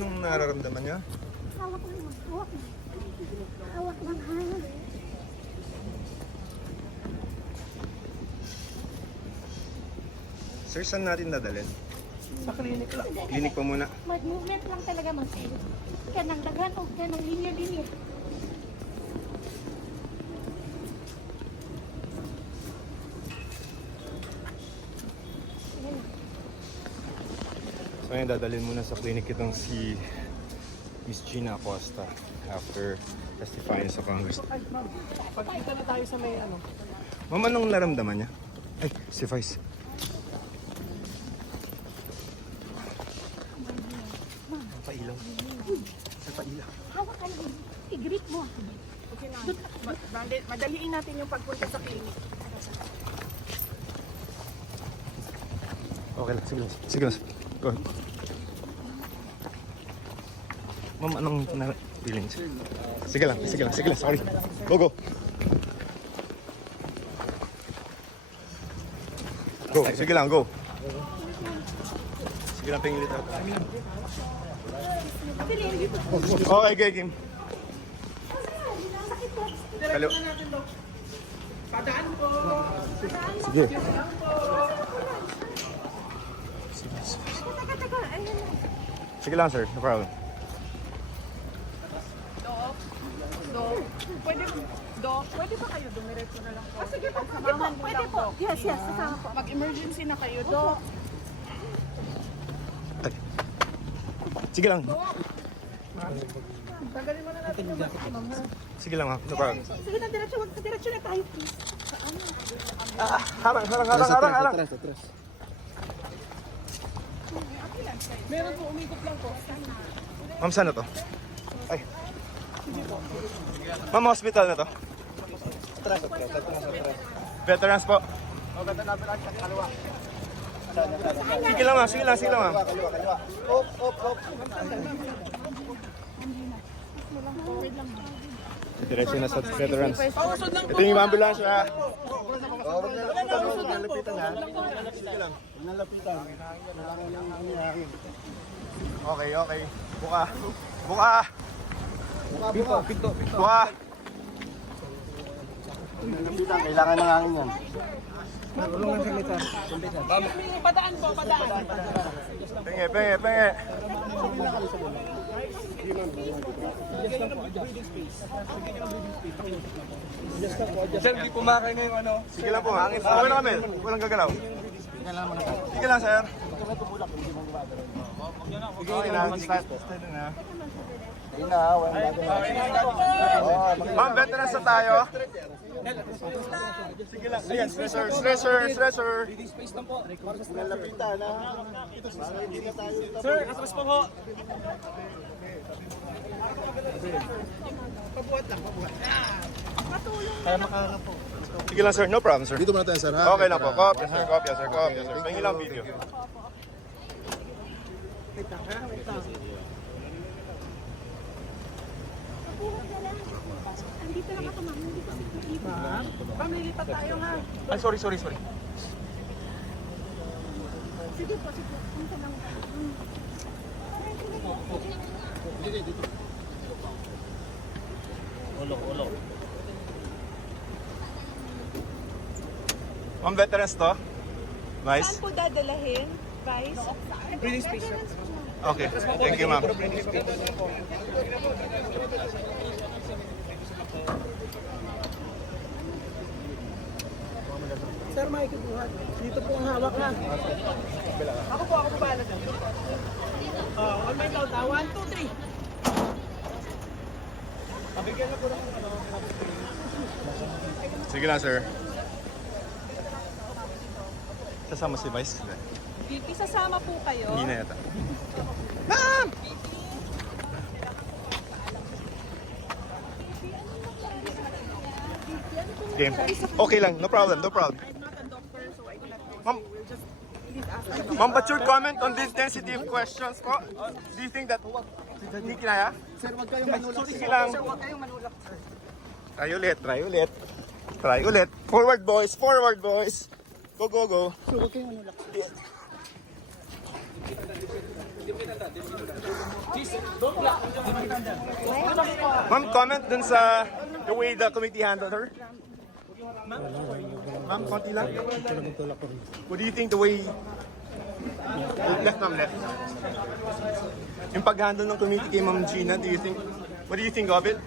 Anong nararamdaman niya? Hawak lang, hawak lang. Hawak lang, ha? Sir, saan natin dadalhin? Sa clinic lang. Clinic pa muna. Mag-movement lang talaga mag-save. Kaya nang dagan o kaya nang linya-linya. So ngayon, dadalhin muna sa clinic itong si Miss Gina Acosta after testifying sa Congress. Ay, ma'am. Pagkita na tayo sa may ano. Ma'am, anong naramdaman niya? Ay, si Vice. Pailaw. Sa pailaw. Hawak ka lang. I-grip mo. Okay na. Madaliin natin yung pagpunta sa clinic. Okay lang, sige lang. Sige lang. Go ahead. Ma'am, anong feelings? Sige lang, sige lang, sige lang. Sorry. Go, go. Go, sige lang, go. Sige lang, pingilit ako. Okay, okay, Kim. Hello. Padaan po. Sige. Teka. Ayun na. Sige lang, sir. No problem. Pwede ba kayo dumiretso na lang po? Sige po, pwede po. Samahan mo Pwede lang, po. Dok. Yes, sasama po. Mag-emergency na kayo, Dok. Ay. Sige lang. Tagalin mo na natin yung maximum. Sige lang, ha. No problem. Sige na, diretso na tayo, please. Harang. Meron po, umikot lang po. Ma'am, saan na to? Ay. Ma'am, hospital na to? Veterans po. Sige lang, ma'am. Sige lang, ma'am. Diretso na sa veterans. Ito yung ambulansya. Okay. Buka. Kailangan ng hangin yan. Padaan po, padaan. Penge. Sir, di pumakay na yung ano. Sige lang po, hangin. Okay na kami. Walang gagalaw. Sige lang, sir. Okay na, start na. Hindi na, walang gagawin. Ma'am, veterans na tayo. Sige lang. Ayan, stressor. Nalapitan na. Sir, atras po ko. Pabuhat lang. Kaya makaharap po. Sige lang, sir. No problem, sir. Dito muna tayo, sir. Ha? Okay lang po. Kopya, sir. Pahingin lang video. Andito lang ako, ma'am. Hindi ko Pamilipat tayo, ha? Ay, sorry. Sige po. Punta lang tayo. Ulo. Ma'am, veterans to? Vice? Saan po dadalahin, Vice? Breathing space, sir. Okay. Thank you, ma'am. Sir, Mike, dito po ang hawak na. Ako po bahala dyan. On my count, 1, 2, 3. Pabigyan na po ng ano. Sige lang, sir. Sasama si Vice? Isasama po kayo. Hindi na yata. Game. Okay lang, no problem. I'm not a doctor, so I cannot. Ma'am, ma'am, but your comment on the intensity of questions po? Do you think that hindi kinaya? Sir, wag kayong manulak. Sige lang. Huwag kayong manulak, sir. Try ulit. Forward, boys. Go. Sir, wag kayong manulak. Ma'am, comment dun sa the way the committee handled her. Ma'am, konti lang. What do you think the way... Left, ma'am, left. Yung pag-handle ng committee kay Ma'am Gina, what do you think of it?